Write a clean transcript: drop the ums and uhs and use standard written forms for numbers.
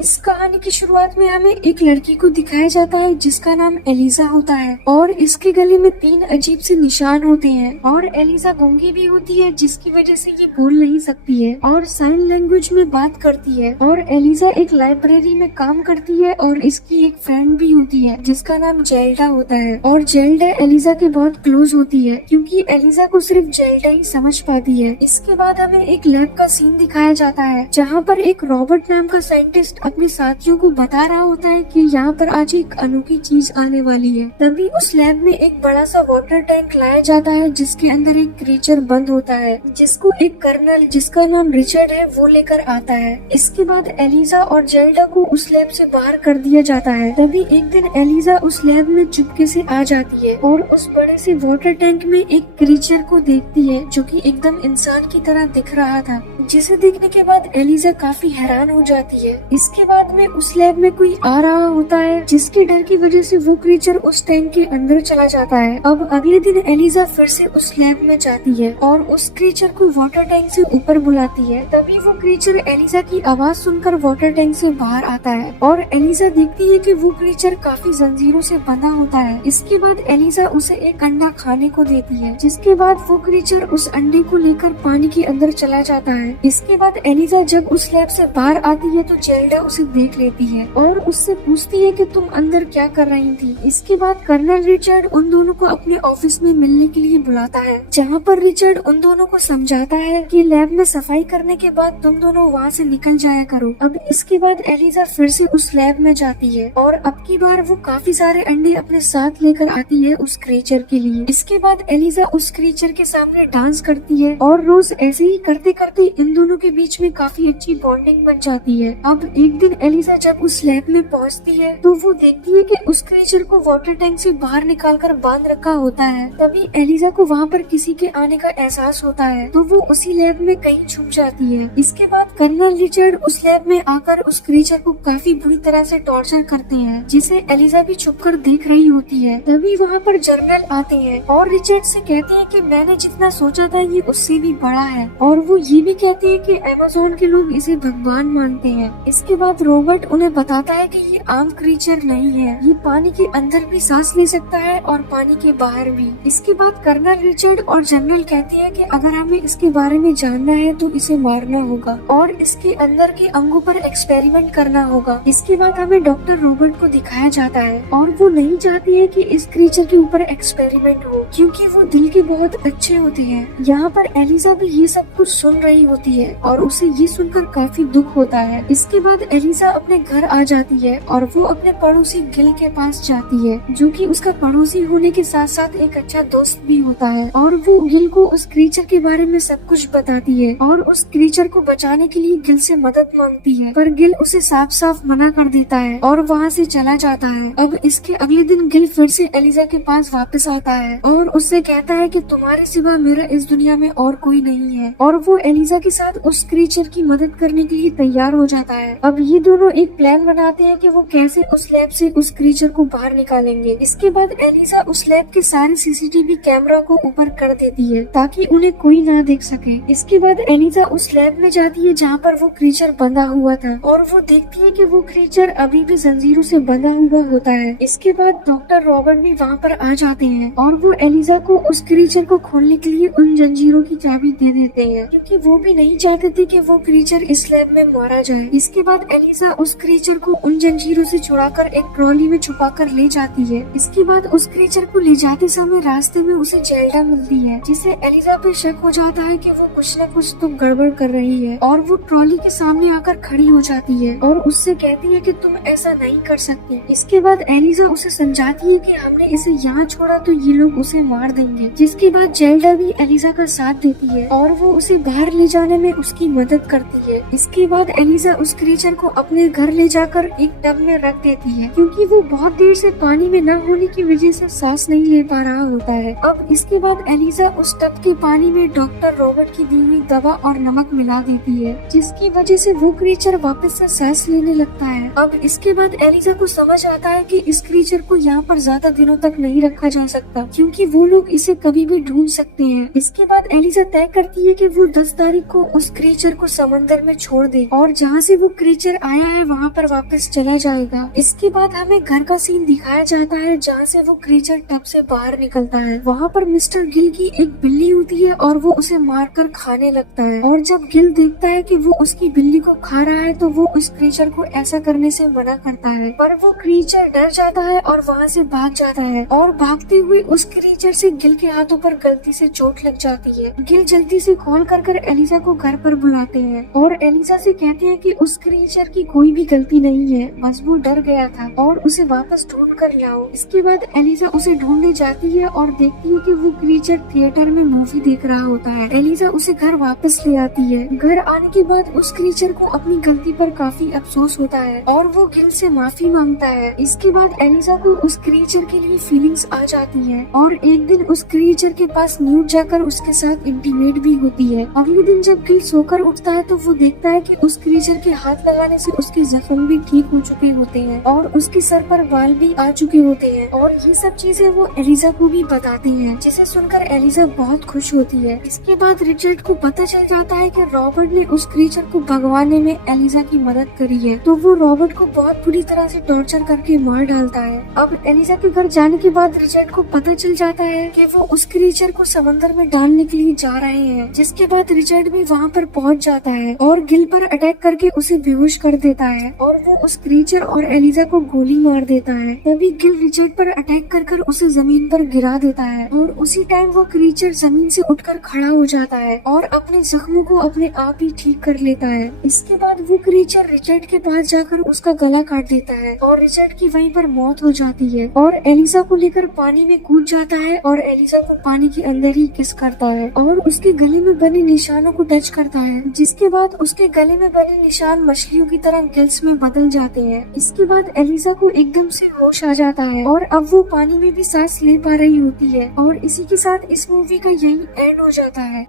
इस कहानी की शुरुआत में हमें एक लड़की को दिखाया जाता है जिसका नाम एलिजा होता है और इसके गले में 3 अजीब से निशान होते हैं और एलिजा गूंगी भी होती है जिसकी वजह से ये बोल नहीं सकती है और साइन लैंग्वेज में बात करती है। और एलिजा एक लाइब्रेरी में काम करती है और इसकी एक फ्रेंड भी होती है जिसका नाम जेल्डा होता है और जेल्डा एलिजा के बहुत क्लोज होती है क्योंकि एलिजा को सिर्फ जेल्डा ही समझ पाती है। इसके बाद हमें एक लैब का सीन दिखाया जाता है जहाँ पर एक रॉबर्ट नाम का साइंटिस्ट अपने साथियों को बता रहा होता है कि यहाँ पर आज एक अनोखी चीज आने वाली है। तभी उस लैब में एक बड़ा सा वाटर टैंक लाया जाता है जिसके अंदर एक क्रीचर बंद होता है जिसको एक कर्नल जिसका नाम रिचर्ड है वो लेकर आता है। इसके बाद एलिजा और जेल्डा को उस लैब से बाहर कर दिया जाता है। तभी एक दिन एलिजा उस लैब में चुपके से आ जाती है और उस बड़े से वाटर टैंक में एक क्रीचर को देखती है जो कि एकदम इंसान की तरह दिख रहा था, जिसे देखने के बाद एलिजा काफी हैरान हो जाती है। इसके बाद में उस लैब में कोई आ रहा होता है जिसके डर की वजह से वो क्रीचर उस टैंक के अंदर चला जाता है। अब अगले दिन एलिजा फिर से उस लैब में जाती है और उस क्रीचर को वाटर टैंक से ऊपर बुलाती है। तभी वो क्रीचर एलिजा की आवाज सुनकर वाटर टैंक से बाहर आता है और एलिजा देखती है कि वो क्रीचर काफी जंजीरों से बंधा होता है। इसके बाद एलिजा उसे एक अंडा खाने को देती है जिसके बाद वो क्रीचर उस अंडे को लेकर पानी के अंदर चला जाता है। इसके बाद एलिजा जब उस लैब से बाहर आती है तो जेल्डा उसे देख लेती है और उससे पूछती है कि तुम अंदर क्या कर रही थी। इसके बाद कर्नल रिचर्ड उन दोनों को अपने ऑफिस में मिलने के लिए बुलाता है जहाँ पर रिचर्ड उन दोनों को समझाता है कि लैब में सफाई करने के बाद तुम दोनों वहाँ से निकल जाया करो। अब इसके बाद एलिजा फिर से उस लैब में जाती है और अब की बार वो काफी सारे अंडे अपने साथ लेकर आती है उस क्रीचर के लिए। इसके बाद एलिजा उस क्रीचर के सामने डांस करती है और रोज ऐसे ही करते करते इन दोनों के बीच में काफी अच्छी बॉन्डिंग बन जाती है। अब एक दिन एलिजा जब उस लैब में पहुंचती है तो वो देखती है कि उस क्रीचर को वाटर टैंक से बाहर निकालकर बांध रखा होता है। तभी एलिजा को वहाँ पर किसी के आने का एहसास होता है तो वो उसी लैब में कहीं छुप जाती है। इसके बाद कर्नल रिचर्ड उस लैब में आकर उस क्रीचर को काफी बुरी तरह से टॉर्चर करते हैं जिसे एलिजा भी छुपकर देख रही होती है। तभी वहाँ पर जर्नल आते हैं और रिचर्ड से कहते हैं कि मैंने जितना सोचा था ये उससे भी बड़ा है और वो ये भी कहते हैं कि अमेज़न के लोग इसे भगवान मानते हैं। इसके बाद रॉबर्ट उन्हें बताता है कि ये आम क्रीचर नहीं है, ये पानी के अंदर भी सांस ले सकता है और पानी के बाहर भी। इसके बाद कर्नल रिचर्ड और जनरल कहते हैं कि अगर हमें इसके बारे में जानना है तो इसे मारना होगा और इसके अंदर के अंगों पर एक्सपेरिमेंट करना होगा। इसके बाद हमें डॉक्टर रॉबर्ट को दिखाया जाता है और वो नहीं चाहती है कि इस क्रीचर के ऊपर एक्सपेरिमेंट हो क्योंकि वो दिल के बहुत अच्छे होते हैं। यहाँ पर एलिजा भी ये सब कुछ सुन रही होती है और उसे ये सुनकर काफी दुख होता है। इसके बाद एलिजा अपने घर आ जाती है और वो अपने पड़ोसी गिल के पास जाती है जो कि उसका पड़ोसी होने के साथ साथ एक अच्छा दोस्त भी होता है और वो गिल को उस क्रीचर के बारे में सब कुछ बताती है और उस क्रीचर को बचाने के लिए गिल से मदद मांगती है, पर गिल उसे साफ साफ मना कर देता है और वहाँ से चला जाता है। अब इसके अगले दिन गिल फिर से एलिजा के पास वापस आता है और उससे कहता है कि तुम्हारे सिवा मेरा इस दुनिया में और कोई नहीं है और वो एलिजा के साथ उस क्रीचर की मदद करने के लिए तैयार हो जाता है। अब ये दोनों एक प्लान बनाते हैं कि वो कैसे उस लैब से उस क्रीचर को बाहर निकालेंगे। इसके बाद एलिजा उस लैब के सारे सीसीटीवी कैमरा को ऊपर कर देती है ताकि उन्हें कोई ना देख सके। इसके बाद एलिजा उस लैब में जाती है जहाँ पर वो क्रीचर बंधा हुआ था और वो देखती है कि वो क्रीचर अभी भी जंजीरों से बंधा हुआ होता है। इसके बाद डॉक्टर रॉबर्ट भी वहाँ पर आ जाते हैं और वो एलिजा को उस क्रीचर को खोलने के लिए उन जंजीरों की चाबी दे देते हैं क्योंकि वो भी नहीं चाहते थे कि वो क्रीचर इस लैब में मारा जाए। इसके बाद एलिजा उस क्रीचर को उन जंजीरों से छुड़ाकर एक ट्रॉली में छुपाकर ले जाती है। इसके बाद उस क्रीचर को ले जाते समय रास्ते में उसे जेल्डा मिलती है जिसे एलिजा पे शक हो जाता है कि वो कुछ न कुछ तो गड़बड़ कर रही है और वो ट्रॉली के सामने आकर खड़ी हो जाती है और उससे कहती है कि तुम ऐसा नहीं कर सकती। इसके बाद एलिजा उसे समझाती है कि हमने इसे यहाँ छोड़ा तो ये लोग उसे मार देंगे। जिसके बाद जेल्डा भी एलिजा का साथ देती है और वो उसे बाहर ले जाने में उसकी मदद करती है। इसके बाद एलिजा उस क्रीचर को अपने घर ले जाकर एक टब में रख देती है क्योंकि वो बहुत देर से पानी में न होने की वजह से सांस नहीं ले पा रहा होता है। अब इसके बाद एलिजा उस टब के पानी में डॉक्टर रॉबर्ट की दी हुई दवा और नमक मिला देती है जिसकी वजह से वो क्रीचर वापस से सांस लेने लगता है। अब इसके बाद एलिजा को समझ आता है कि इस क्रीचर को यहाँ पर ज्यादा दिनों तक नहीं रखा जा सकता क्योंकि वो लोग इसे कभी भी ढूंढ सकते हैं। इसके बाद एलिजा तय करती है कि वो 10 तारीख को को उस क्रीचर को समंदर में छोड़ दे और जहाँ से वो क्रीचर आया है वहाँ पर वापस चला जाएगा। इसके बाद हमें घर का सीन दिखाया जाता है जहाँ से वो क्रीचर टब से बाहर निकलता है। वहाँ पर मिस्टर गिल की एक बिल्ली होती है और वो उसे मारकर खाने लगता है, और जब गिल देखता है कि वो उसकी बिल्ली को खा रहा है तो वो उस क्रीचर को ऐसा करने से मना करता है, पर वो क्रीचर डर जाता है और वहाँ से भाग जाता है, और भागते हुए उस क्रीचर से गिल के हाथों पर गलती से चोट लग जाती है। गिल जल्दी से कॉल कर एलिजा को घर पर बुलाते हैं और एलिजा से कहते हैं कि उस क्रीचर की कोई भी गलती नहीं है, बस वो डर गया था और उसे वापस ढूंढ कर लाओ। इसके बाद एलिजा उसे ढूंढने जाती है और देखती है कि वो क्रीचर थिएटर में मूवी देख रहा होता है। एलिजा उसे घर वापस ले आती है। घर आने के बाद उस क्रीचर को अपनी गलती पर काफी अफसोस होता है और वो गिल से माफी मांगता है। इसके बाद एलिजा को उस क्रीचर के लिए फीलिंग्स आ जाती है और एक दिन उस क्रीचर के पास न्यूट जाकर उसके साथ इंटीमेट भी होती है। अगले दिन जब गिल सोकर उठता है तो वो देखता है कि उस क्रीचर के हाथ लगाने से उसके जख्म भी ठीक हो चुके होते हैं और उसके सर पर बाल भी आ चुके होते हैं, और ये सब चीजें वो एलिजा को भी बताते हैं, जिसे सुनकर एलिजा बहुत खुश होती है। इसके बाद रिचर्ड को पता चल जाता है कि रॉबर्ट ने उस क्रीचर को भगवाने में एलिजा की मदद करी है, तो वो रॉबर्ट को बहुत बुरी तरह से टॉर्चर करके मार डालता है। अब एलिजा के घर जाने के बाद रिचर्ड को पता चल जाता है कि वो उस क्रीचर को समंदर में डालने के लिए जा रहे हैं, जिसके बाद रिचर्ड भी वहाँ पर पहुँच जाता है और गिल पर अटैक करके उसे बेहोश कर देता है और वो उस क्रीचर और एलिजा को गोली मार देता है। तभी गिल रिचर्ड पर अटैक कर उसे जमीन पर गिरा देता है और उसी टाइम वो क्रीचर जमीन से उठकर खड़ा हो जाता है और अपने जख्मों को अपने आप ही ठीक कर लेता है। इसके बाद वो क्रीचर रिचर्ड के पास जाकर उसका गला काट देता है और रिचर्ड की वहीं पर मौत हो जाती है और एलिजा को लेकर पानी में कूद जाता है और एलिजा को पानी के अंदर ही किस करता है और उसके गले में बने निशानों को टच करता है, जिसके बाद उसके गले में बने निशान मछलियों की तरह गिल्स में बदल जाते हैं। इसके बाद एलिजा को एकदम से होश आ जाता है और अब वो पानी में भी सांस ले पा रही होती है, और इसी के साथ इस मूवी का यही एंड हो जाता है।